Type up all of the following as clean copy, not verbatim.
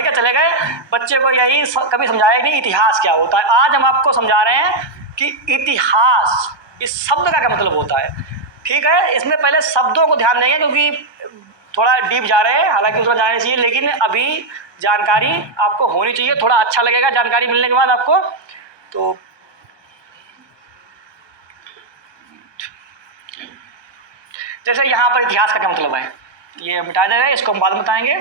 के चले गए, बच्चे को यही कभी समझाया नहीं इतिहास क्या होता है। आज हम आपको समझा रहे हैं कि इतिहास इस शब्द का क्या मतलब होता है। ठीक है, इसमें पहले शब्दों को ध्यान देंगे क्योंकि थोड़ा डीप जा रहे हैं, हालांकि उसमें जाना चाहिए, लेकिन अभी जानकारी आपको होनी चाहिए, थोड़ा अच्छा लगेगा जानकारी मिलने के बाद आपको। तो जैसे यहाँ पर इतिहास का क्या मतलब है, ये मिटा देगा, इसको हम बाद में बताएंगे।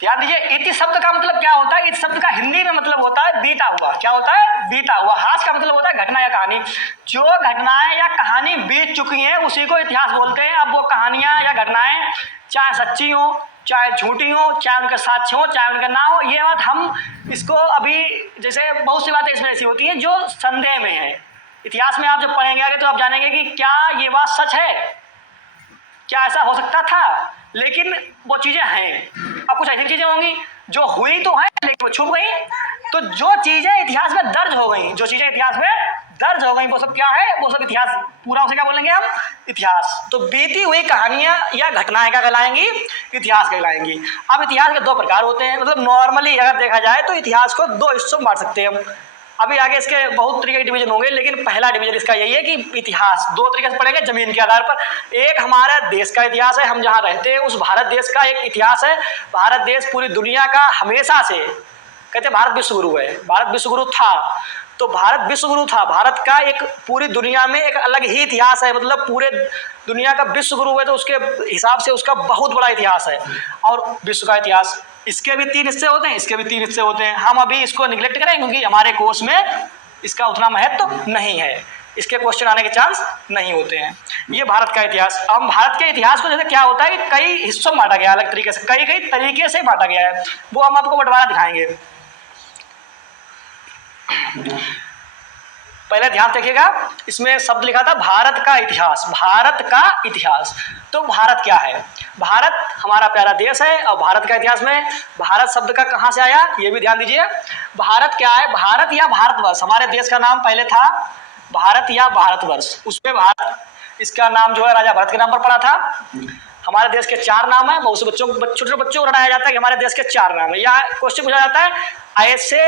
ध्यान दीजिए, इति शब्द का मतलब क्या होता है। इति शब्द का हिंदी में मतलब होता है बीता हुआ। क्या होता है? बीता हुआ। हास का मतलब होता है घटना या कहानी। जो घटनाएं या कहानी बीत चुकी हैं उसी को इतिहास बोलते हैं। अब वो कहानियां या घटनाएं चाहे सच्ची हो, चाहे झूठी हो, चाहे उनके साक्ष्य हो, चाहे उनके ना हो, ये बात हम इसको अभी जैसे बहुत सी बातें इसमें ऐसी होती हैं जो संदेह में है। इतिहास में आप जब पढ़ेंगे आगे तो आप जानेंगे कि क्या ये बात सच है, क्या ऐसा हो सकता था, लेकिन वो चीज़ें हैं। अब कुछ ऐसी चीज़ें होंगी जो हुई तो है लेकिन वो छुप गई। तो जो चीज़ें इतिहास में दर्ज हो गई, जो चीज़ें इतिहास में दर्ज हो गई वो सब क्या है, वो सब इतिहास पूरा उसे क्या बोलेंगे हम, इतिहास। तो बीती हुई कहानियां या घटनाएं क्या कहलाएंगी, इतिहास कहलाएंगी। अब इतिहास के दो प्रकार होते हैं, मतलब नॉर्मली अगर देखा जाए तो इतिहास को दो हिस्सों में बांट सकते हैं हम। अभी आगे इसके बहुत तरीके के डिवीजन होंगे, लेकिन पहला डिवीजन इसका यही है कि इतिहास दो तरीके से पढ़ेंगे जमीन के आधार पर। एक हमारा देश का इतिहास है, हम जहाँ रहते हैं उस भारत देश का एक इतिहास है। भारत देश पूरी दुनिया का हमेशा से कहते भारत विश्व गुरु है, भारत विश्व गुरु था, तो भारत विश्व गुरु था। भारत का एक पूरी दुनिया में एक अलग ही इतिहास है, मतलब पूरे दुनिया का विश्व गुरु है तो उसके हिसाब से उसका बहुत बड़ा इतिहास है। और विश्व का इतिहास, इसके भी तीन हिस्से होते हैं, इसके भी तीन हिस्से होते हैं। हम अभी इसको निगलेक्ट करें क्योंकि हमारे कोर्स में इसका उतना महत्व नहीं है, इसके क्वेश्चन आने के चांस नहीं होते हैं। ये भारत का इतिहास। अब भारत के इतिहास को जैसे क्या होता है कि कई हिस्सों में बांटा गया, अलग तरीके से, कई कई तरीके से बांटा गया है, वो हम आपको बंटवारा दिखाएंगे। पहले ध्यान देखिएगा, इसमें शब्द लिखा था भारत का इतिहास, भारत का इतिहास। तो भारत क्या है? भारत हमारा प्यारा देश है, और भारत का इतिहास में भारत शब्द का कहाँ से आया ये भी ध्यान दीजिए। भारत क्या है? भारत या भारतवर्ष, हमारे देश का नाम पहले था भारत या भारतवर्ष, उसमें भारत इसका नाम जो है राजा भरत के नाम पर पड़ा था। हमारे देश के चार नाम है, बहुत से बच्चों छोटे बच्चों को बताया जाता है कि हमारे देश के चार नाम है, या क्वेश्चन पूछा जाता है ऐसे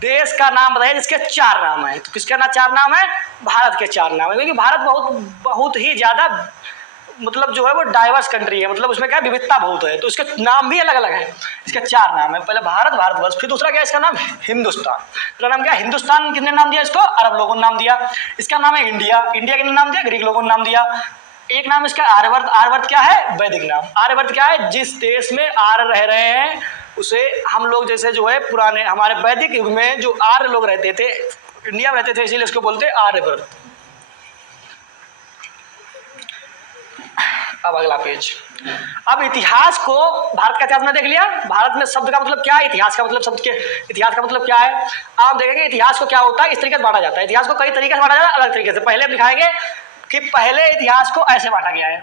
देश का नाम बताइए जिसके चार नाम है। तो किसका ना चार नाम है? भारत के चार नाम है, क्योंकि भारत बहुत ही ज्यादा मतलब जो है वो डाइवर्स कंट्री है, मतलब उसमें क्या विविधता बहुत है, तो इसके नाम भी अलग अलग है। इसके चार नाम है, पहले भारत, भारतवर्ष, फिर दूसरा क्या है इसका नाम, हिंदुस्तान। दूसरा नाम क्या है? हिंदुस्तान। किसने नाम दिया इसको? अरब लोगों ने नाम दिया। इसका नाम है इंडिया। इंडिया किसने नाम दिया? ग्रीक लोगों ने नाम दिया। एक नाम इसका आर्यवर्त। आर्यवर्त क्या है? वैदिक नाम। आर्यवर्त क्या है? जिस देश में आर्य रह रहे हैं उसे हम लोग जैसे जो है पुराने हमारे वैदिक युग में जो आर्य लोग रहते थे, इंडिया में रहते थे, इसीलिए इसको बोलते आर्यवर्त। अब अगला पेज। अब इतिहास को भारत का इतिहास में देख लिया। भारत में शब्द का मतलब क्या है, इतिहास का मतलब शब्द के इतिहास का मतलब क्या है। आप देखेंगे इतिहास को क्या होता है, इस तरीके से बांटा जाता है। इतिहास को कई तरीके से बांटा जाता है, अलग तरीके से। पहले दिखाएंगे कि पहले इतिहास को ऐसे बांटा गया है,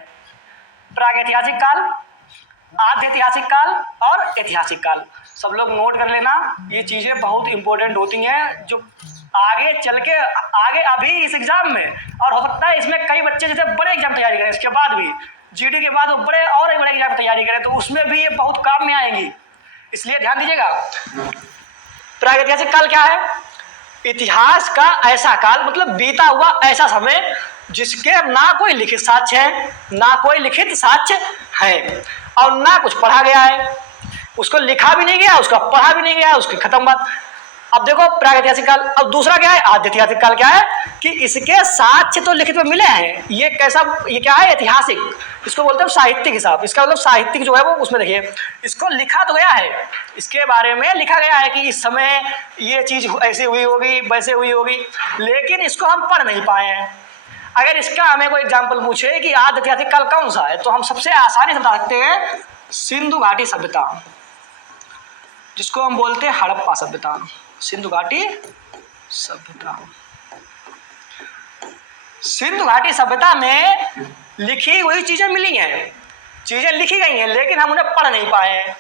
प्रागैतिहासिक काल, आद्य ऐतिहासिक काल और ऐतिहासिक काल। सब लोग नोट कर लेना, ये चीजें बहुत इंपॉर्टेंट होती हैं जो आगे चल के आगे अभी इस एग्जाम में, और हो सकता है इसमें कई बच्चे जैसे बड़े एग्जाम तैयारी करें, इसके बाद भी जीडी के बाद वो बड़े और बड़े एग्जाम तैयारी करें, तो उसमें भी ये बहुत काम में आएंगी, इसलिए ध्यान दीजिएगा। प्रागैतिहासिक काल क्या है? इतिहास का ऐसा काल, मतलब बीता हुआ ऐसा समय जिसके ना कोई लिखित साक्ष्य है, ना कोई लिखित साक्ष्य है, और ना कुछ पढ़ा गया है। उसको लिखा भी नहीं गया, उसका पढ़ा भी नहीं गया, उसकी खत्म बात। अब देखो प्रागैतिहासिक काल। अब दूसरा क्या है? आद्य ऐतिहासिक काल क्या है कि इसके साक्ष्य तो लिखित में मिले हैं। ये कैसा, ये क्या है? ऐतिहासिक। इसको बोलते हैं साहित्यिक हिसाब। इसका मतलब साहित्यिक जो है वो उसमें देखिए इसको लिखा तो गया है, इसके बारे में लिखा गया है कि इस समय ये चीज ऐसी हुई होगी, वैसे हुई होगी, लेकिन इसको हम पढ़ नहीं पाए हैं। अगर इसका हमें कोई एग्जाम्पल पूछे कि आद्य ऐतिहासिक काल कौन सा है, तो हम सबसे आसानी से बता सकते हैं सिंधु घाटी सभ्यता, जिसको हम बोलते हैं हड़प्पा सभ्यता। सिंधु घाटी सभ्यता। सिंधु घाटी सभ्यता में लिखी हुई चीजें मिली हैं, चीजें लिखी गई हैं, लेकिन हम उन्हें पढ़ नहीं पाए हैं।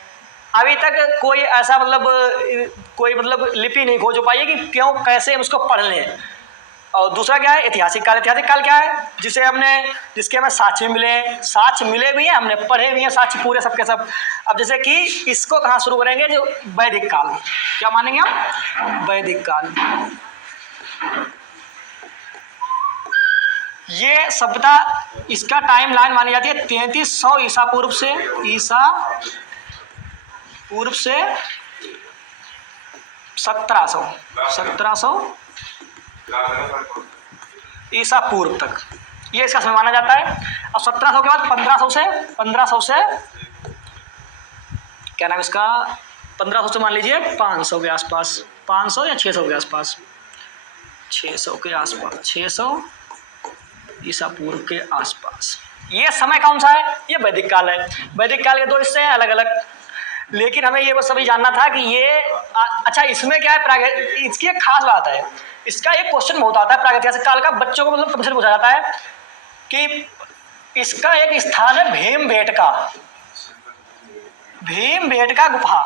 अभी तक कोई ऐसा मतलब लिपि नहीं खोज पाई है कि क्यों कैसे हम उसको पढ़ लें। और दूसरा क्या है ऐतिहासिक काल। ऐतिहासिक काल क्या है जिसे हमने जिसके हमें साक्ष्य मिले, साक्ष्य मिले भी हैं, हमने पढ़े भी हैं साक्ष्य पूरे सबके सब। अब जैसे कि इसको कहाँ शुरू करेंगे, जो वैदिक काल, क्या मानेंगे हम, वैदिक काल। ये सभ्यता इसका टाइम लाइन मानी जाती है 3300 ईसा पूर्व से, ईसा पूर्व से 1700 ईसा पूर्व तक ये इसका समय माना जाता है। अब 1700 के बाद 1500 से क्या नाम इसका, 1500 से मान लीजिए 500 के आसपास, 500 या 600 के आसपास, 600 के आसपास, 600 ईसा पूर्व के आसपास। ये समय कौन सा है, ये वैदिक काल है। वैदिक काल के दो हिस्से हैं अलग अलग, लेकिन हमें ये बस सभी जानना था कि ये अच्छा इसमें क्या है, इसकी एक खास बात है, इसका एक क्वेश्चन बहुत आता है प्रागैतिहासिक काल का, बच्चों को मतलब क्वेश्चन पूछा जाता है कि इसका एक स्थान है भीमबेटका गुफा।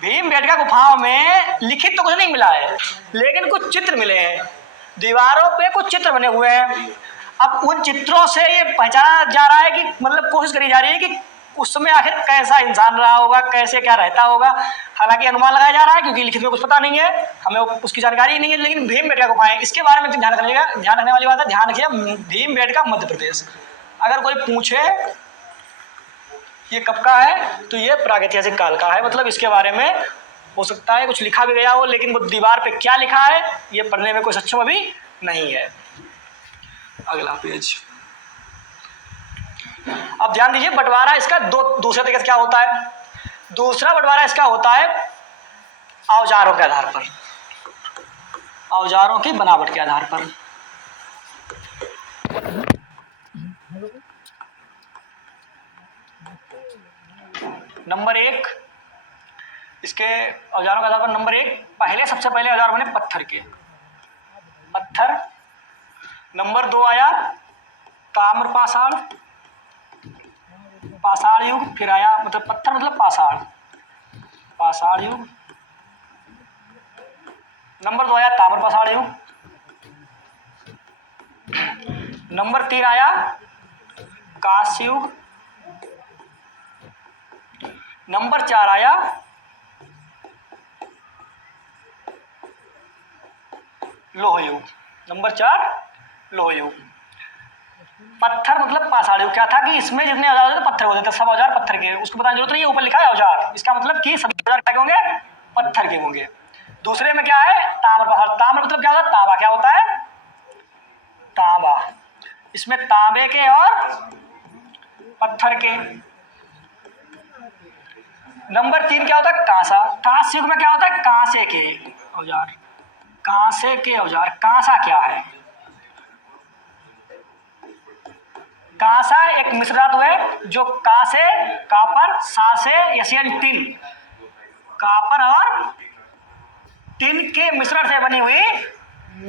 भीमबेटका गुफाओं में लिखित तो कुछ नहीं मिला है, लेकिन कुछ चित्र मिले हैं, दीवारों पे कुछ चित्र बने हुए हैं। अब उन चित्रों से ये पहचाना जा रहा है कि मतलब कोशिश करी जा रही है कि उसमें आखिर कैसा इंसान रहा होगा, कैसे क्या रहता होगा। हालांकि अनुमान लगाया जा रहा है क्योंकि लिखित में कुछ पता नहीं है, हमें उसकी जानकारी ही नहीं है। लेकिन भीमबेटका गुफाएं, इसके बारे में ध्यान रखने वाली बात है, ध्यान रखिए भीमबेटका मध्य प्रदेश। अगर कोई पूछे ये कब का है तो ये प्रागैतिहासिक काल का है, मतलब इसके बारे में हो सकता है कुछ लिखा भी गया हो, लेकिन वो दीवार पे क्या लिखा है ये पढ़ने में कोई सक्षम अभी नहीं है। अगला पेज। अब ध्यान दीजिए बंटवारा इसका दूसरे तरीके से क्या होता है। दूसरा बंटवारा इसका होता है औजारों के आधार पर, औजारों की बनावट के आधार पर। नंबर 1 इसके औजारों के आधार पर, नंबर 1 सबसे पहले औजार बने पत्थर के, पत्थर। नंबर 2 आया ताम्र पाषाण, पाषाण युग। फिर आया मतलब पत्थर मतलब पाषाण, पाषाण युग। नंबर 2 आया ताम्र पाषाण युग। नंबर 3 आया कांस्य युग। नंबर 4 आया लोह युग। नंबर 4 लोह युग। पत्थर मतलब पाषाण युग क्या था कि इसमें जितने औजार होते थे पत्थर होते थे, सब औजार पत्थर के, उसको बताने की जरूरत नहीं है, ऊपर लिखा है औजार, इसका मतलब कि सब औजार क्या होंगे, पत्थर के होंगे। दूसरे में क्या है ताम्र पाषाण, ताम्र मतलब क्या होता है, तांबा। क्या होता है, तांबा। इसमें तांबे के और पत्थर के। नंबर 3 क्या होता है कांसा, कांस्य युग में क्या होता है कांसे के औजार, कांसे के औजार। कांसा क्या है, कांसा एक मिश्र धातु है जो कांसे, कापर, सासे यशियन टिन, कापर और टिन के मिश्रण से बनी हुई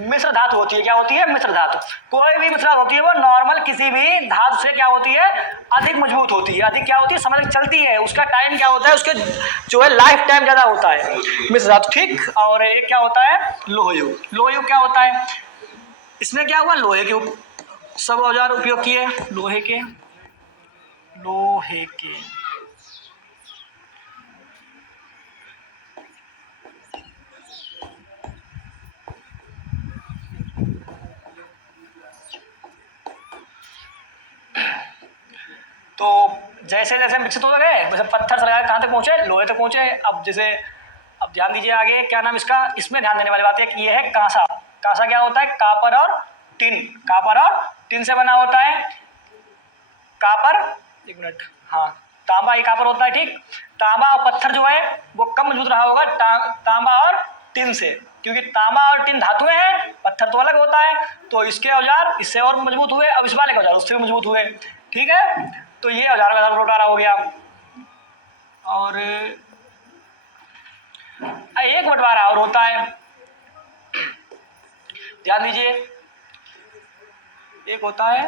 मिश्र धातु होती है। क्या होती है, मिश्र धातु। कोई भी मिश्र धातु होती है वो नॉर्मल किसी भी धातु से क्या होती है, अधिक मजबूत होती है, अधिक क्या होती है, समय तक चलती है, उसका टाइम क्या होता है, उसके जो है लाइफ टाइम ज्यादा होता है मिश्र धातु, ठीक। और एक क्या होता है लोह युग। लोह युग क्या होता है, इसमें क्या हुआ लोहे के सब औजार उपयोग किए, लोहे के, लोहे के। तो जैसे जैसे विकसित हो गए, वैसे पत्थर से लगाए कहाँ तक पहुंचे, लोहे तक पहुंचे। अब जैसे अब ध्यान दीजिए आगे क्या नाम इसका, इसमें ध्यान देने वाली बात है कि ये है कांसा। कांसा क्या होता है, कापर और टिन, कापर और टिन से बना होता है। कापर, एक मिनट, हाँ तांबा ही कापर होता है, ठीक। तांबा और पत्थर जो है वो कम मजबूत रहा होगा तांबा और टिन से, क्योंकि तांबा और टिन धातुएं हैं, पत्थर तो अलग होता है। तो इसके औजार इससे और मजबूत हुए, अब इस वाले के औजार उससे भी मजबूत हुए, ठीक है। तो ये औजार का बंटवारा हो गया। और एक बंटवारा और होता है, ध्यान दीजिए, एक होता है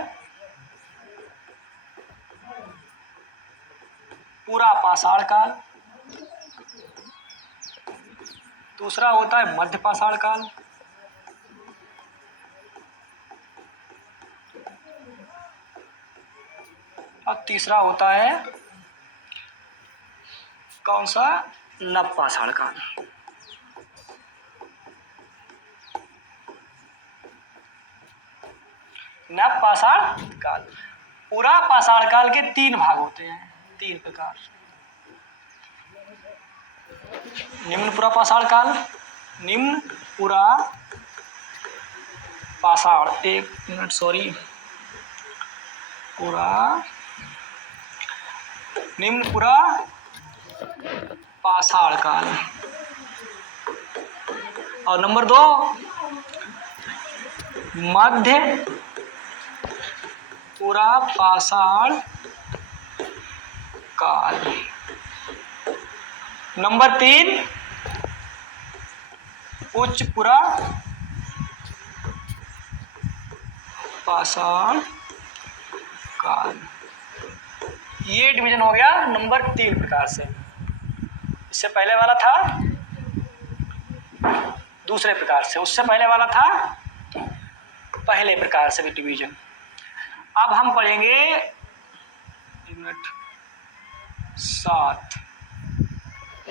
पूरा पाषाण काल, दूसरा होता है मध्य पाषाण काल, तीसरा होता है कौन सा? नवपाषाण काल। नवपाषाण काल। पूरा पाषाण काल के 3 भाग होते हैं, 3 प्रकार। निम्न पुरा पाषाण काल, निम्न पुरा पाषाण, एक मिनट सॉरी, पुरा, निम्न पुरा पाषाण काल। और नंबर 2 मध्य पुरा पाषाण काल। नंबर 3 उच्च पुरा पाषाण काल। ये डिवीजन हो गया नंबर 3 प्रकार से। इससे पहले वाला था दूसरे प्रकार से, उससे पहले वाला था पहले प्रकार से भी डिवीजन। अब हम पढ़ेंगे 7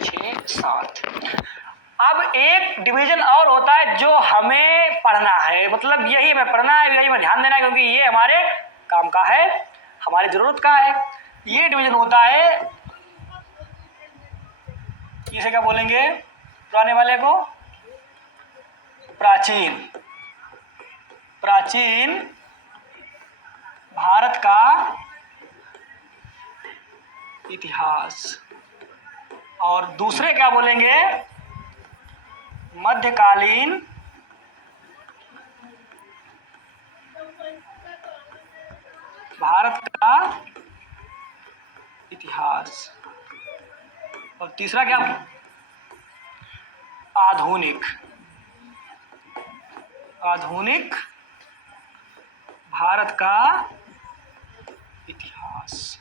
6 7। अब एक डिवीजन और होता है जो हमें पढ़ना है, मतलब यही हमें पढ़ना है, यही हमें ध्यान देना है, क्योंकि ये हमारे काम का है, हमारी जरूरत का है। ये डिवीजन होता है, इसे क्या बोलेंगे पुराने वाले को? प्राचीन। प्राचीन भारत का इतिहास। और दूसरे क्या बोलेंगे? मध्यकालीन भारत का इतिहास। और तीसरा क्या? आधुनिक, आधुनिक भारत का इतिहास।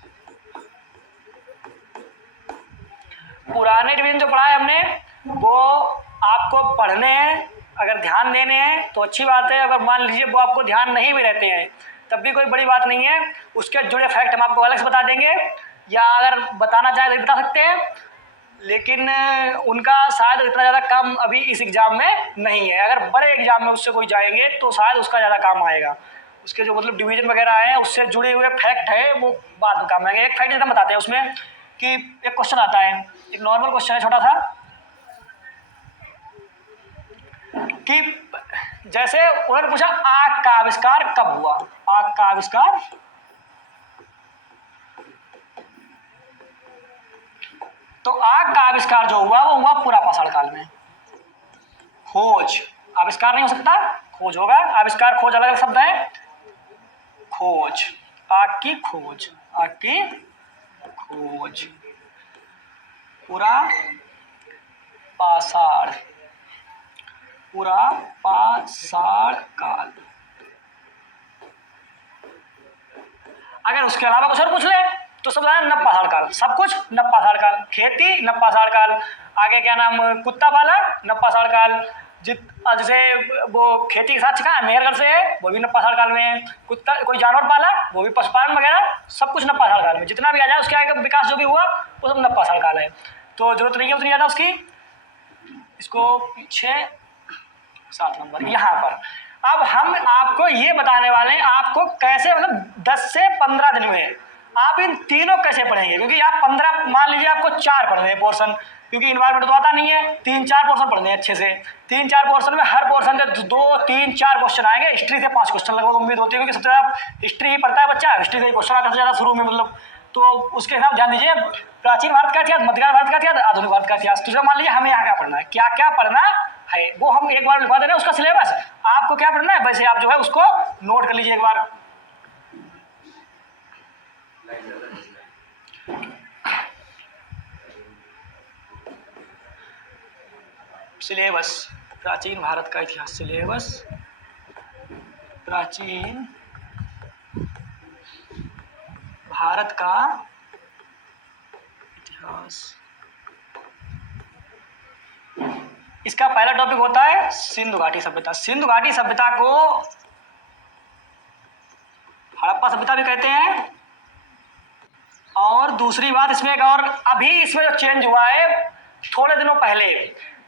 पुराने डिवीजन जो पढ़ा है हमने वो आपको पढ़ने हैं, अगर ध्यान देने हैं तो अच्छी बात है। अगर मान लीजिए वो आपको ध्यान नहीं भी रहते हैं तब भी कोई बड़ी बात नहीं है, उसके जुड़े फैक्ट हम आपको अलग से बता देंगे, या अगर बताना चाहे तो बता सकते हैं, लेकिन उनका शायद इतना ज़्यादा काम अभी इस एग्ज़ाम में नहीं है। अगर बड़े एग्जाम में उससे कोई जाएंगे तो शायद उसका ज़्यादा काम आएगा। उसके जो मतलब डिवीजन वगैरह हैं उससे जुड़े हुए फैक्ट है वो बाद में काम आएंगे। एक फैक्ट एकदम बताते हैं उसमें कि एक क्वेश्चन आता है, एक नॉर्मल क्वेश्चन है छोटा सा, कि जैसे उन्होंने पूछा आग का आविष्कार कब हुआ? आग का आविष्कार तो आग का आविष्कार जो हुआ वो हुआ पूरा पाषाण काल में। खोज, आविष्कार नहीं हो सकता, खोज होगा। आविष्कार खोज अलग अलग शब्द है। खोज, आग की खोज, आग की खोज, पूरा पाषाण, पूरा पाषाण काल। अगर उसके अलावा कुछ और पूछ ले तो सब नवपाषाण काल, सब कुछ नवपाषाण काल। खेती नवपाषाण काल, आगे क्या नाम, कुत्ता पाला नवपाषाण काल, जैसे वो खेती के साथ सिखा मेहरगढ़ से है वो भी नवपाषाण काल में है। कुत्ता कोई जानवर पाला वो भी पशुपालन वगैरह सब कुछ नवपाषाण काल में। जितना भी आ जाए उसके आगे विकास जो भी हुआ वो सब नवपाषाण काल है, तो जरूरत नहीं है उतनी ज़्यादा उसकी। इसको पीछे 7 नंबर यहाँ पर। अब हम आपको ये बताने वाले हैं आपको कैसे, मतलब 10 से 15 दिन में आप इन तीनों कैसे पढ़ेंगे, क्योंकि आप 15 मान लीजिए आपको 4 पढ़ने हैं पोर्शन, क्योंकि इन्वायरमेंट तो आता नहीं है, 3-4 पोर्शन पढ़ने हैं अच्छे से। 3-4 पोर्शन में हर पोर्शन से 2-3-4 क्वेश्चन आएंगे। हिस्ट्री से 5 क्वेश्चन लगभग उम्मीद होती है, क्योंकि सबसे ज़्यादा हिस्ट्री ही पढ़ता है बच्चा, हिस्ट्री से क्वेश्चन आता है ज़्यादा शुरू में, मतलब तो उसके हिसाब ध्यान दीजिए। प्राचीन भारत का इतिहास, मध्यकालीन भारत का इतिहास, आधुनिक भारत का इतिहास। तो मान लीजिए हमें यहाँ क्या पढ़ना है, क्या क्या पढ़ना है वो हम एक बार लिखवा दे रहे हैं उसका सिलेबस। आपको क्या पढ़ना है वैसे आप जो है उसको नोट कर लीजिए एक बार। सिलेबस, प्राचीन भारत का इतिहास सिलेबस, प्राचीन भारत का इतिहास। इसका पहला टॉपिक होता है सिंधु घाटी सभ्यता। सिंधु घाटी सभ्यता को हड़प्पा सभ्यता भी कहते हैं, और दूसरी बात इसमें एक और अभी इसमें जो चेंज हुआ है थोड़े दिनों पहले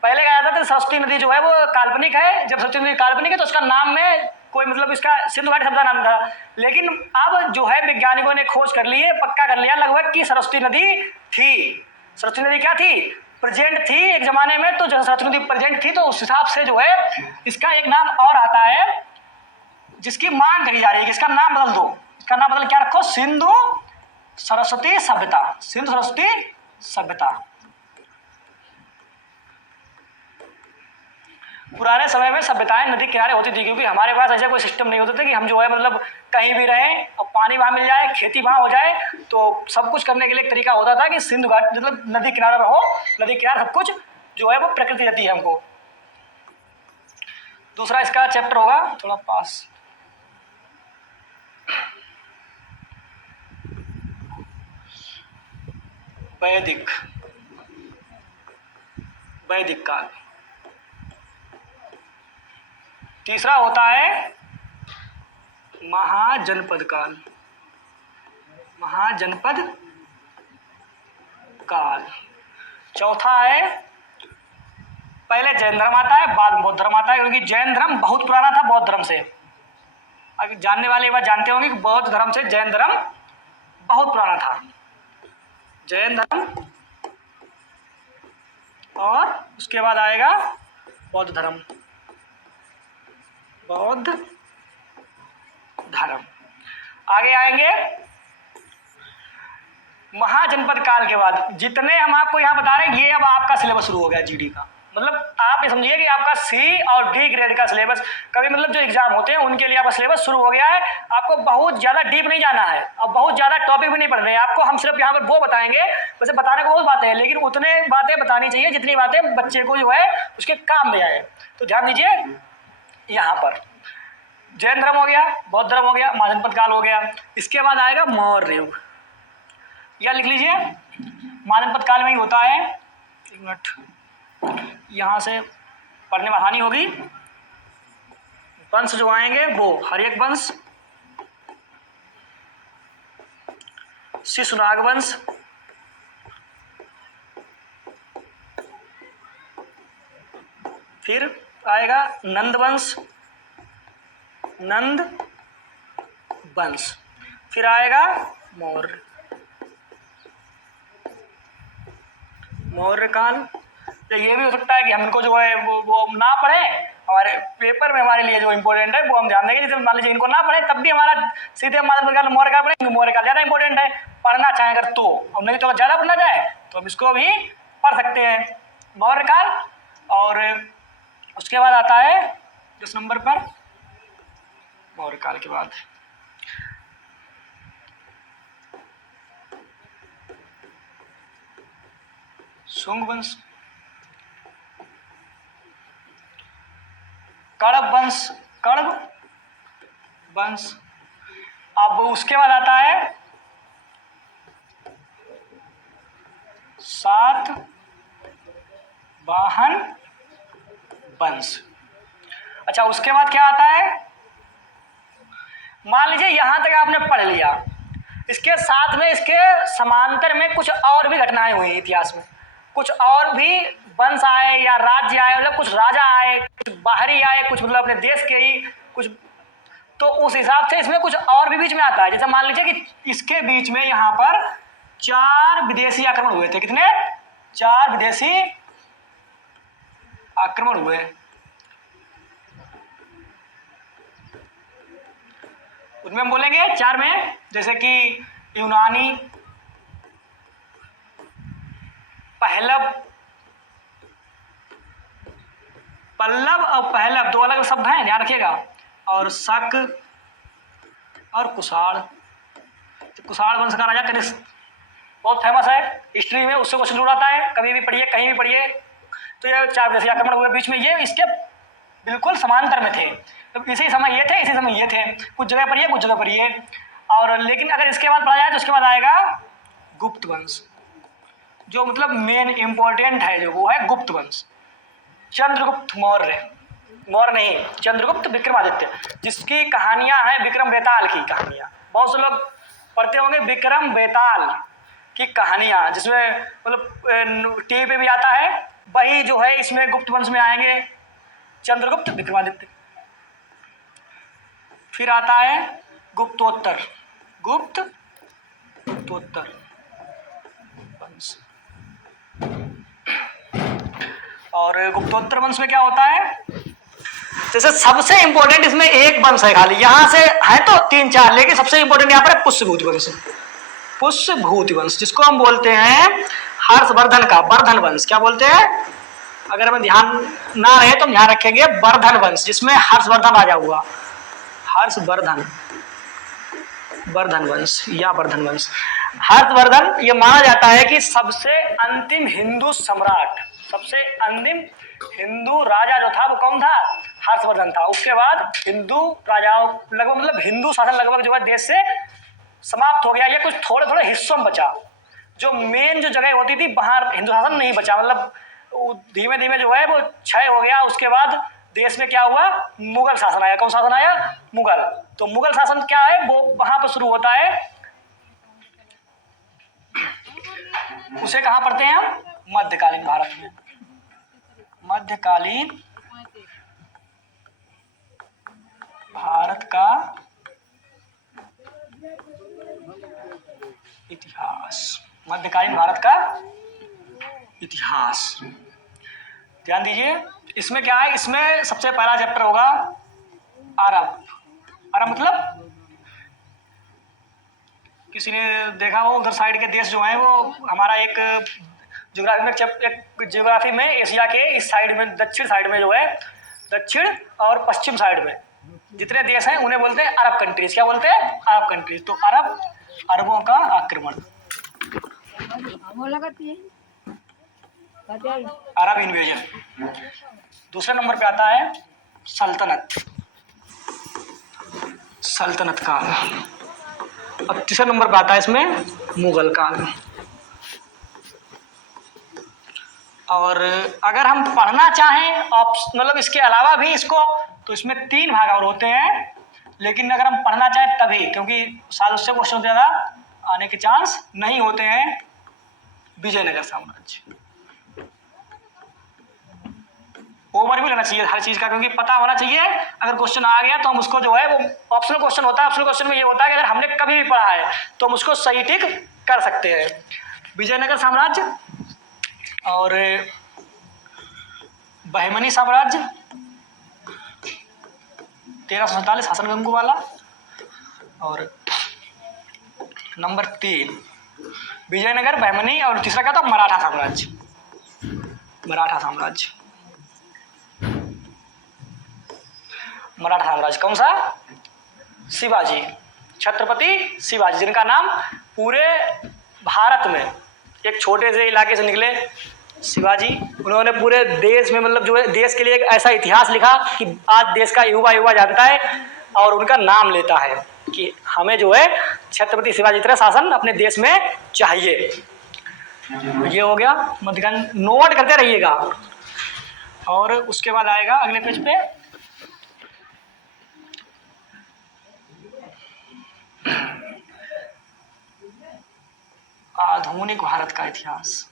पहले कहा जाता था सरस्वती नदी जो है वो काल्पनिक है। जब सरस्वती नदी काल्पनिक है तो उसका नाम में कोई मतलब इसका सिंधु घाटी शब्द का नाम था, लेकिन अब जो है वैज्ञानिकों ने खोज कर ली है, पक्का कर लिया लगभग कि सरस्वती नदी थी। सरस्वती नदी क्या थी? प्रेजेंट थी एक जमाने में। तो जब सरस्वती नदी प्रेजेंट थी तो उस हिसाब से जो है इसका एक नाम और आता है जिसकी मांग करी जा रही है कि इसका नाम बदल दो। इसका नाम बदल क्या रखो? सिंधु सरस्वती सभ्यता। सिंधु सरस्वती सभ्यता। पुराने समय में सभ्यताएं नदी किनारे होती थी क्योंकि हमारे पास ऐसा कोई सिस्टम नहीं होता था कि हम जो है मतलब कहीं भी रहें और पानी वहाँ मिल जाए, खेती वहाँ हो जाए। तो सब कुछ करने के लिए एक तरीका होता था कि सिंधु घाट मतलब नदी किनारा रहो, नदी किनारे सब कुछ जो है वो प्रकृति देती है हमको। दूसरा इसका चैप्टर होगा थोड़ा पास, वैदिक वैदिक काल। तीसरा होता है महाजनपद काल। महाजनपद काल। चौथा है पहले जैन धर्म आता है बाद बौद्ध धर्म आता है, क्योंकि जैन धर्म बहुत पुराना था बौद्ध धर्म से। अगर जानने वाले ये बात जानते होंगे कि बौद्ध धर्म से जैन धर्म बहुत पुराना था। जैन धर्म और उसके बाद आएगा बौद्ध धर्म। बौद्ध धर्म। आगे आएंगे महाजनपद काल के बाद। जितने हम आपको यहाँ बता रहे हैं ये अब आपका सिलेबस शुरू हो गया जीडी का। मतलब आप ये समझिए कि आपका सी और डी ग्रेड का सिलेबस कभी मतलब जो एग्जाम होते हैं उनके लिए आपका सिलेबस शुरू हो गया है। आपको बहुत ज़्यादा डीप नहीं जाना है और बहुत ज़्यादा टॉपिक भी नहीं पढ़ने हैं आपको। हम सिर्फ यहाँ पर वो बताएंगे, वैसे बताने को बहुत बातें हैं लेकिन उतने बातें बतानी चाहिए जितनी बातें बच्चे को जो है उसके काम में आए। तो ध्यान दीजिए यहाँ पर जैन धर्म हो गया, बौद्ध धर्म हो गया, महाजनपद काल हो गया। इसके बाद आएगा मौर्य युग। या लिख लीजिए महाजनपद काल में ही होता है। एक मिनट, यहाँ से पढ़ने में आसानी होगी। वंश जो आएंगे वो हर्यक वंश, शिशुनाग वंश, फिर आएगा नंद वंश, नंद वंश, फिर आएगा मौर्य, मौर्य काल। ये भी हो सकता है कि हम इनको जो है वो ना पढ़ें, हमारे पेपर में हमारे लिए जो इंपॉर्टेंट है वो हम ध्यान देंगे। जैसे मान लीजिए इनको ना पढ़ें तब भी हमारा सीधे महाजनपद काल मौर्य काल पढ़ेंगे। मौर्य काल ज़्यादा इंपॉर्टेंट है पढ़ना चाहें अगर तो, और नहीं तो अगर ज़्यादा पढ़ना चाहे तो हम इसको भी पढ़ सकते हैं मौर्य काल। और उसके बाद आता है 10 नंबर पर मौर्य काल के बाद शुंग वंश, कण्व वंश, कण्व वंश। अब उसके बाद आता है सातवाहन वंश। अच्छा उसके बाद क्या आता है? मान लीजिए यहां तक आपने पढ़ लिया, इसके साथ में इसके समांतर में कुछ और भी घटनाएं हुई इतिहास में। कुछ और भी वंश आए या राज्य आए, मतलब कुछ राजा आए, कुछ बाहरी आए, कुछ मतलब अपने देश के ही कुछ। तो उस हिसाब से इसमें कुछ और भी बीच में आता है। जैसे मान लीजिए कि इसके बीच में यहाँ पर 4 विदेशी आक्रमण हुए थे। कितने? 4 विदेशी आक्रमण हुए। उसमें हम बोलेंगे 4 में, जैसे कि यूनानी, पहलव, पल्लव और पहलव 2 अलग शब्द हैं, ध्यान रखिएगा। और शक और कुषाण। कुषाण वंश का राजा कनिष्क बहुत फेमस है हिस्ट्री में, उससे क्वेश्चन जुड़ा आता है, कभी भी पढ़िए कहीं भी पढ़िए। तो ये 4 विदेशी आक्रमण हुए बीच में, ये इसके बिल्कुल समांतर में थे। तो इसी समय ये थे, इसी समय ये थे। कुछ जगह पर ये, कुछ जगह पर ये। और लेकिन अगर इसके बाद पढ़ा जाए तो उसके बाद आएगा गुप्त वंश, जो मतलब मेन इंपॉर्टेंट है जो वो है गुप्त वंश। चंद्रगुप्त मौर्य, मौर्य नहीं, चंद्रगुप्त विक्रमादित्य, जिसकी कहानियां हैं विक्रम बेताल की कहानियां। बहुत से लोग पढ़ते होंगे विक्रम बेताल, की कहानियाँ, जिसमें मतलब टीवी पे भी आता है। वही जो है इसमें गुप्त वंश में आएंगे चंद्रगुप्त, विक्रमादित्य। फिर आता है गुप्तोत्तर, गुप्तोत्तर वंश। और गुप्तोत्तर वंश में क्या होता है, जैसे सबसे इंपॉर्टेंट इसमें एक वंश है खाली, यहां से है तो 3-4, लेकिन सबसे इंपॉर्टेंट यहां पर है पुष्यभूति वंश। पुष्यभूति वंश जिसको हम बोलते हैं हर्षवर्धन का वर्धन वंश। क्या बोलते हैं, अगर हमें ध्यान ना रहे तो हम ध्यान रखेंगे, वर्धन वंश, जिसमें हर्षवर्धन राजा हुआ, हर्षवर्धन, वर्धन वंश या वर्धन वंश। हर्षवर्धन ये माना जाता है कि सबसे अंतिम हिंदू सम्राट, सबसे अंतिम हिंदू राजा जो था वो कौन था, हर्षवर्धन था। उसके बाद हिंदू राजाओं लगभग मतलब हिंदू शासन लगभग जो है देश से समाप्त हो गया, या कुछ थोड़े थोड़े हिस्सों में बचा। जो मेन जो जगह होती थी वहां हिंदू शासन नहीं बचा, मतलब धीमे धीमे जो है वो क्षय हो गया। उसके बाद देश में क्या हुआ, मुगल शासन आया। कौन शासन आया, मुगल। तो मुगल शासन क्या है वो वहां पर शुरू होता है, उसे कहां पढ़ते हैं हम, मध्यकालीन भारत में, मध्यकालीन भारत का इतिहास, मध्यकालीन भारत का इतिहास। ध्यान दीजिए, इसमें क्या है, इसमें सबसे पहला चैप्टर होगा अरब। अरब मतलब किसी ने देखा हो उधर साइड के देश जो हैं वो हमारा एक ज्योग्राफी में एशिया के इस साइड में, दक्षिण साइड में जो है, दक्षिण और पश्चिम साइड में जितने देश हैं उन्हें बोलते हैं अरब कंट्रीज। क्या बोलते हैं, अरब कंट्रीज। तो अरब, अरबों का आक्रमण, अरब इन्वेजन। दूसरे नंबर पे आता है सल्तनत, सल्तनत काल। अब तीसरे नंबर पे आता है इसमें मुगल काल। और अगर हम पढ़ना चाहें मतलब इसके अलावा भी इसको, तो इसमें 3 भाग और होते हैं, लेकिन अगर हम पढ़ना चाहें तभी, क्योंकि शायद उससे क्वेश्चन ज़्यादा आने के चांस नहीं होते हैं। विजयनगर साम्राज्य, ओवर भी लेना चाहिए हर चीज़ का, क्योंकि पता होना चाहिए। अगर क्वेश्चन आ गया तो हम उसको जो है, वो ऑप्शनल क्वेश्चन होता है, ऑप्शनल क्वेश्चन में ये होता है कि अगर हमने कभी भी पढ़ा है तो हम उसको सही टिक कर सकते हैं। विजयनगर साम्राज्य और बहमनी साम्राज्य 1347 हासन गंगू वाला। और नंबर 3 विजयनगर, बहमनी, और तीसरा क्या था, मराठा साम्राज्य, मराठा साम्राज्य, मराठा साम्राज्य। कौन सा, शिवाजी, छत्रपति शिवाजी, जिनका नाम पूरे भारत में एक छोटे से इलाके से निकले, शिवाजी। उन्होंने पूरे देश में मतलब जो है देश के लिए एक ऐसा इतिहास लिखा कि आज देश का युवा युवा जानता है और उनका नाम लेता है कि हमें जो है छत्रपति शिवाजी तरह शासन अपने देश में चाहिए। ये हो गया मध्यकालीन, नोट करते रहिएगा। और उसके बाद आएगा अगले पेज पे आधुनिक भारत का इतिहास,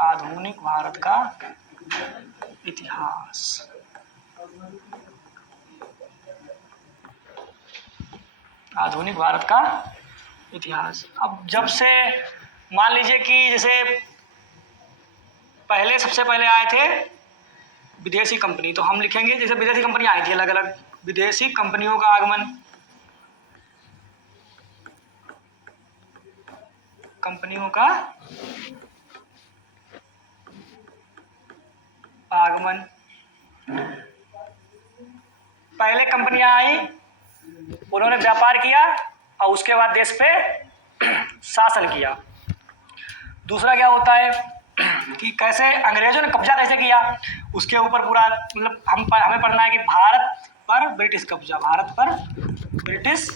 आधुनिक भारत का इतिहास। आधुनिक भारत का इतिहास। अब जब से मान लीजिए कि जैसे पहले सबसे पहले आए थे विदेशी कंपनी, तो हम लिखेंगे जैसे विदेशी कंपनी आई थी अलग अलग, विदेशी कंपनियों का आगमन, कंपनियों का आगमन। पहले कंपनियां आई, उन्होंने व्यापार किया और उसके बाद देश पे शासन किया। दूसरा क्या होता है कि कैसे अंग्रेजों ने कब्जा कैसे किया, उसके ऊपर पूरा मतलब हमें पढ़ना है कि भारत पर ब्रिटिश कब्जा, भारत पर ब्रिटिश,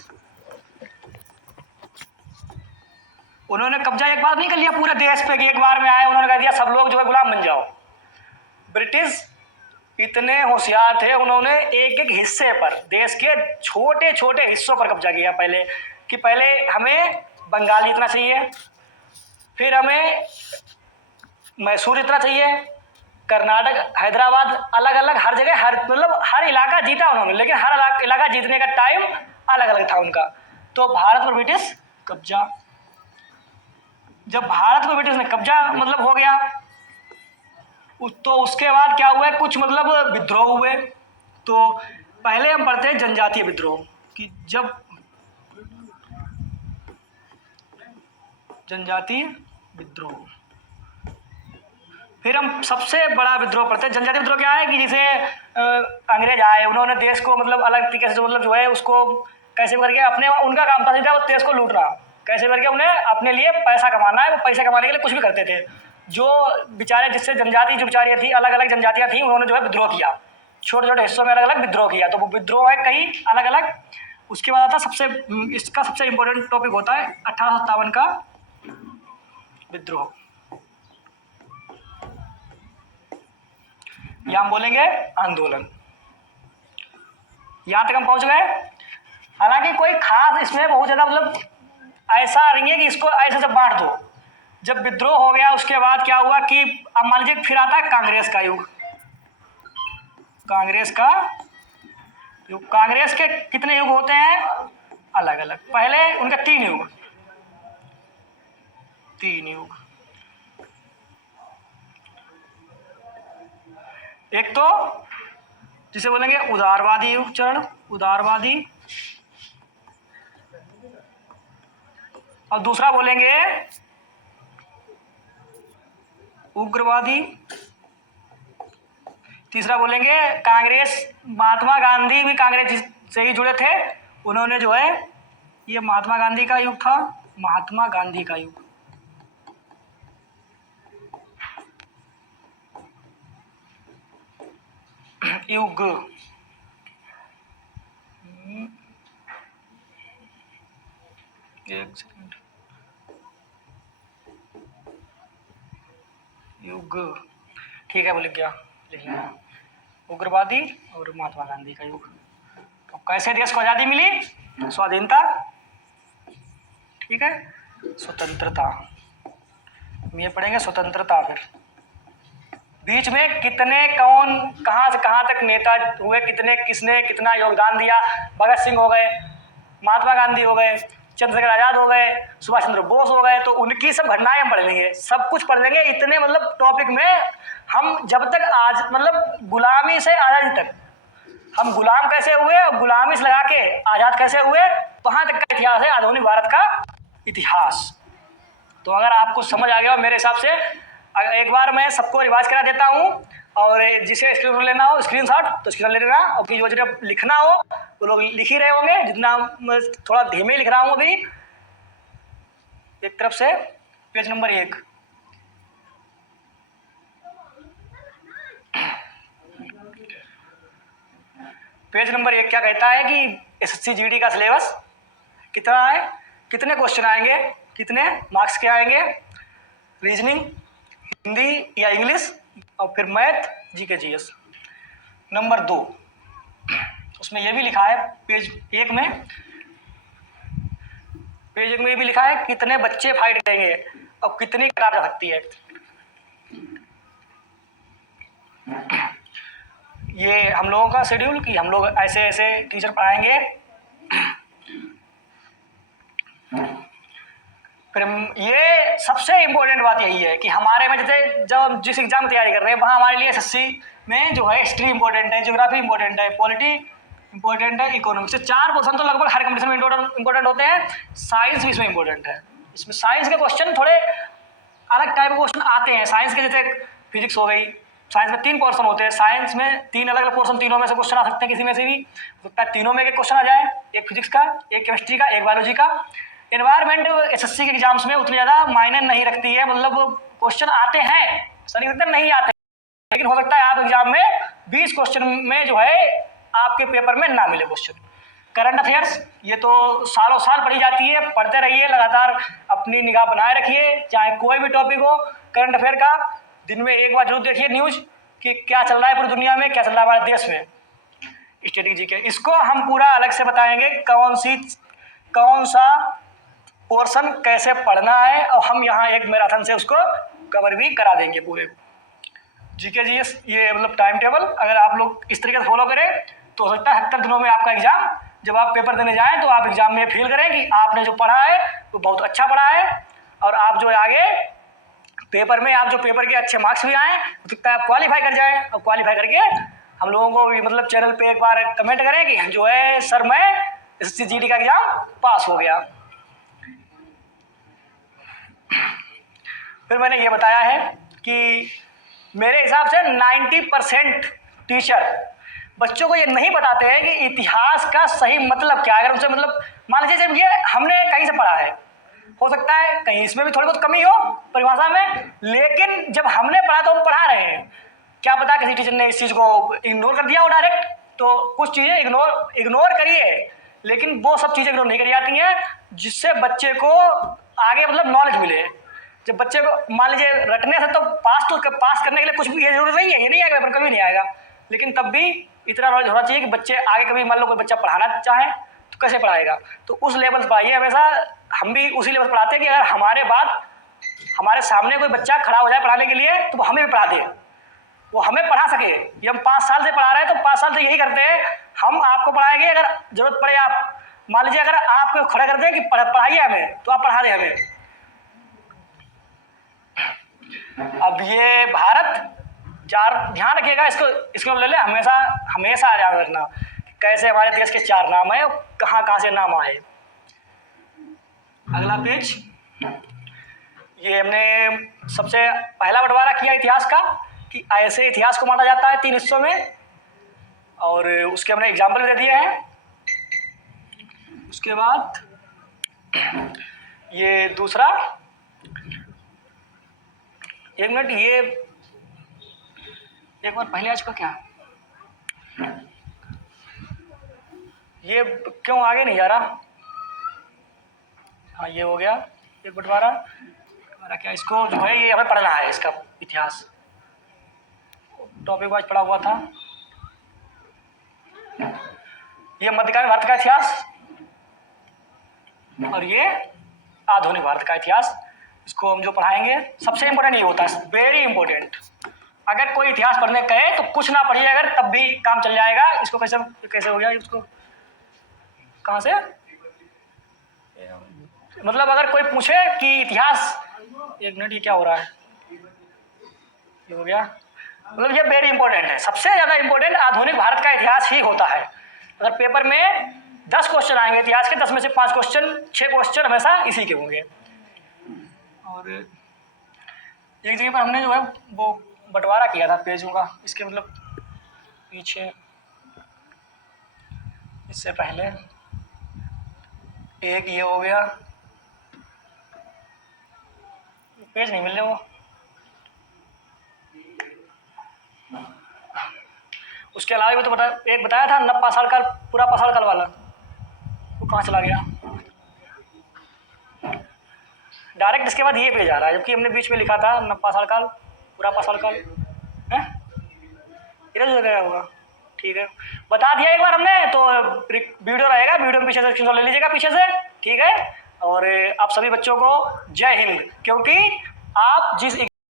उन्होंने कब्जा एक बार नहीं कर लिया पूरे देश पे कि एक बार में आए उन्होंने कह दिया सब लोग जो है गुलाम बन जाओ। ब्रिटिश इतने होशियार थे, उन्होंने एक एक हिस्से पर, देश के छोटे छोटे हिस्सों पर कब्जा किया पहले, कि पहले हमें बंगाल जितना चाहिए, फिर हमें मैसूर इतना चाहिए, कर्नाटक, हैदराबाद, अलग अलग हर जगह, हर मतलब हर इलाका जीता उन्होंने, लेकिन हर इलाका जीतने का टाइम अलग अलग था उनका। तो भारत पर ब्रिटिश कब्जा, जब भारत पर ब्रिटिश ने कब्जा मतलब हो गया, तो उसके बाद क्या हुआ, कुछ मतलब विद्रोह हुए। तो पहले हम पढ़ते हैं जनजातीय विद्रोह, कि जब जनजातीय विद्रोह, फिर हम सबसे बड़ा विद्रोह पढ़ते हैं। जनजातीय विद्रोह क्या है कि जैसे अंग्रेज आए, उन्होंने देश को मतलब अलग तरीके से मतलब जो है उसको कैसे करके अपने, उनका काम था सीधा उस देश को लूटना, कैसे करके उन्हें अपने लिए पैसा कमाना है, वो पैसा कमाने के लिए कुछ भी करते थे। जो बेचारे जिससे जनजाति जो बेचारियाँ थी, अलग अलग जनजातियाँ थी, उन्होंने जो है विद्रोह किया, छोटे छोटे हिस्सों में अलग अलग विद्रोह किया। तो वो विद्रोह है कई अलग अलग। उसके बाद आता सबसे, इसका सबसे इम्पोर्टेंट टॉपिक होता है 1857 का विद्रोह, या हम बोलेंगे आंदोलन। यहां तक हम पहुंच गए। हालांकि कोई खास इसमें बहुत ज्यादा मतलब ऐसा नहीं है कि इसको ऐसे से बांट दो। जब विद्रोह हो गया उसके बाद क्या हुआ कि अब मान लीजिए फिर आता है कांग्रेस का युग। कांग्रेस का युग, कांग्रेस के कितने युग होते हैं अलग अलग। पहले उनके तीन युग, एक तो जिसे बोलेंगे उदारवादी युग चरण, उदारवादी, और दूसरा बोलेंगे उग्रवादी, तीसरा बोलेंगे कांग्रेस। महात्मा गांधी भी कांग्रेस से ही जुड़े थे, उन्होंने जो है, ये महात्मा गांधी का युग था, महात्मा गांधी का युग। युग, एक सेकंड, युग, ठीक है बोले क्या लिखना, उग्रवादी और महात्मा गांधी का युग। तो कैसे देश को आज़ादी मिली, स्वाधीनता, ठीक है, स्वतंत्रता, ये पढ़ेंगे स्वतंत्रता। फिर बीच में कितने कौन कहाँ से कहाँ तक नेता हुए, कितने किसने कितना योगदान दिया, भगत सिंह हो गए, महात्मा गांधी हो गए, चंद्रशेखर आजाद हो गए, सुभाष चंद्र बोस हो गए, तो उनकी सब घटनाएं हम पढ़ लेंगे, सब कुछ पढ़ लेंगे। इतने मतलब टॉपिक में हम जब तक आज मतलब गुलामी से आज़ादी तक, हम गुलाम कैसे हुए और गुलामी से लगा के आज़ाद कैसे हुए, वहाँ तक का इतिहास है आधुनिक भारत का इतिहास। तो अगर आपको समझ आ गया हो मेरे हिसाब से, एक बार मैं सबको रिवाइज करा देता हूँ, और जिसे स्क्रीन लेना हो स्क्रीनशॉट तो स्क्रीन ले लेना, और जो जब लिखना हो वो लोग लिख ही रहे होंगे, जितना मैं थोड़ा धीमे लिख रहा हूँ अभी। एक तरफ से पेज नंबर 1, पेज नंबर 1 क्या कहता है कि एसएससी जीडी का सिलेबस कितना है, कितने क्वेश्चन आएंगे, कितने मार्क्स के आएंगे, रीजनिंग, हिंदी या इंग्लिश, और फिर मैथ, जीके जीएस। नंबर 2, उसमें यह भी लिखा है पेज 1 में, पेज 1 में ये भी लिखा है कितने बच्चे फाइट करेंगे और कितनी करा जा सकती है। ये हम लोगों का शेड्यूल कि हम लोग ऐसे ऐसे टीचर पढ़ाएंगे। फिर ये सबसे इम्पोर्टेंट बात यही है कि हमारे में जैसे जब हम जिस एग्जाम की तैयारी कर रहे हैं वहाँ हमारे लिए एसएससी में जो है हिस्ट्री इंपॉर्टेंट है, ज्योग्राफी इंपॉर्टेंट है, पॉलिटी इंपॉर्टेंट है, इकोनॉमिक्स से 4 क्वेश्चन तो लगभग हर कंपटीशन में इंपॉर्टेंट होते हैं। साइंस भी इसमें इंपॉर्टेंट है। इसमें साइंस के क्वेश्चन थोड़े अलग टाइप के क्वेश्चन आते हैं। साइंस के जैसे फिजिक्स हो गई, साइंस में 3 पोर्शन होते हैं, साइंस में 3 अलग अलग पोर्शन, तीनों में से क्वेश्चन आ सकते हैं, किसी में से भी सकता है तीनों में एक क्वेश्चन आ जाए, एक फिजिक्स का, एक केमिस्ट्री का, एक बायोलॉजी का। एनवायरमेंट एसएससी के एग्जाम्स में उतनी ज़्यादा मायने नहीं रखती है, मतलब क्वेश्चन आते हैं, सही सकते नहीं आते, लेकिन हो सकता है आप एग्जाम में 20 क्वेश्चन में जो है आपके पेपर में ना मिले क्वेश्चन। करंट अफेयर्स ये तो सालों साल पढ़ी जाती है, पढ़ते रहिए, लगातार अपनी निगाह बनाए रखिए, चाहे कोई भी टॉपिक हो करंट अफेयर का। दिन में एक बार जरूर देखिए न्यूज़ कि क्या चल रहा है पूरी दुनिया में, क्या चल रहा है हमारे देश में। स्ट्रेटेजी के इसको हम पूरा अलग से बताएंगे, कौन सा पोर्शन कैसे पढ़ना है, और हम यहाँ एक मैराथन से उसको कवर भी करा देंगे पूरे जीके जीएस। ये मतलब टाइम टेबल अगर आप लोग इस तरीके से फॉलो करें तो हो सकता है 71 दिनों में आपका एग्जाम, जब आप पेपर देने जाएं तो आप एग्जाम में फील करें कि आपने जो पढ़ा है वो बहुत अच्छा पढ़ा है, और आप जो आगे पेपर में आप जो पेपर के अच्छे मार्क्स भी आए हो सकता है आप क्वालिफाई कर जाएं, और क्वालिफाई करके हम लोगों को भी मतलब चैनल पे एक बार कमेंट करें कि जो है सर मैं SSC-GD का एग्जाम पास हो गया। फिर मैंने ये बताया है कि मेरे हिसाब से 90% टीचर बच्चों को ये नहीं बताते हैं कि इतिहास का सही मतलब क्या है। अगर उनसे मतलब मान लीजिए जब ये हमने कहीं से पढ़ा है, हो सकता है कहीं इसमें भी थोड़ी बहुत कमी हो परिभाषा में, लेकिन जब हमने पढ़ा तो हम पढ़ा रहे हैं, क्या पता किसी टीचर ने इस चीज़ को इग्नोर कर दिया हो डायरेक्ट। तो कुछ चीज़ें इग्नोर करिए, लेकिन वो सब चीज़ें इग्नोर नहीं करी जाती हैं जिससे बच्चे को आगे मतलब नॉलेज मिले। जब बच्चे को मान लीजिए रटने से तो पास करने के लिए कुछ भी ये जरूरी नहीं है, ये नहीं आएगा पेपर कभी नहीं आएगा, लेकिन तब भी इतना नॉलेज होना चाहिए कि बच्चे आगे कभी मान लो कोई बच्चा पढ़ाना चाहे तो कैसे पढ़ाएगा, तो उस लेवल से पढ़ाइए। हमेशा हम भी उसी लेवल से पढ़ाते हैं कि अगर हमारे बाद हमारे सामने कोई बच्चा खड़ा हो जाए पढ़ाने के लिए तो वो हमें भी पढ़ा दे, वो हमें पढ़ा सके। ये हम 5 साल से पढ़ा रहे हैं तो 5 साल से यही करते हैं, हम आपको पढ़ाएंगे। अगर जरूरत पड़े आप मान लीजिए अगर आपको खड़ा कर दें कि पढ़ाइए हमें, तो आप पढ़ा दें हमें। अब ये भारत चार ध्यान रखिएगा, इसको ले ले, हमेशा याद रखना कैसे हमारे देश के 4 नाम है, कहाँ से नाम आए। अगला पेज, ये हमने सबसे पहला बंटवारा किया इतिहास का कि ऐसे इतिहास को बांटा जाता है 3 हिस्सों में, और उसके हमने एग्जाम्पल भी दे दिए हैं। उसके बाद ये दूसरा, एक मिनट, ये एक बार पहले आ चुका क्या, ये क्यों आगे नहीं जा रहा। हाँ ये हो गया एक बंटवारा। हमारा क्या, इसको जो है ये हमें पढ़ना है, इसका इतिहास टॉपिक वाइज पढ़ा हुआ था। ये मध्यकालीन भारत का इतिहास और ये आधुनिक भारत का इतिहास, इसको हम जो पढ़ाएंगे सबसे इम्पोर्टेंट ये होता है, वेरी इंपॉर्टेंट। अगर कोई इतिहास पढ़ने कहे तो कुछ ना पढ़िए अगर, तब भी काम चल जाएगा। इसको कैसे हो गया, इसको कहाँ से, मतलब अगर कोई पूछे कि इतिहास, एक मिनट ये क्या हो रहा है, ये हो गया, मतलब ये वेरी इंपॉर्टेंट है। सबसे ज़्यादा इंपॉर्टेंट आधुनिक भारत का इतिहास ही होता है। अगर पेपर में 10 क्वेश्चन आएंगे इतिहास के, 10 में से 5 क्वेश्चन 6 क्वेश्चन हमेशा इसी के होंगे। और एक जगह पर हमने जो है वो बंटवारा किया था पेजों का, इसके मतलब पीछे इससे पहले एक ये हो गया, पेज नहीं मिल रहे वो, उसके अलावा भी तो एक बताया था नब्बा साल काल, पूरा पाषाण काल वाला, वो कहाँ चला गया। डायरेक्ट इसके बाद ये पेज आ रहा है, जबकि हमने बीच में लिखा था नब्बा साल काल, पूरा पाषाण काल है, इधर गया होगा। ठीक है, बता दिया एक बार हमने, तो वीडियो रहेगा, वीडियो में पीछे से स्क्रीनशॉट ले लीजिएगा पीछे से, ठीक है। और आप सभी बच्चों को जय हिंद, क्योंकि आप जिस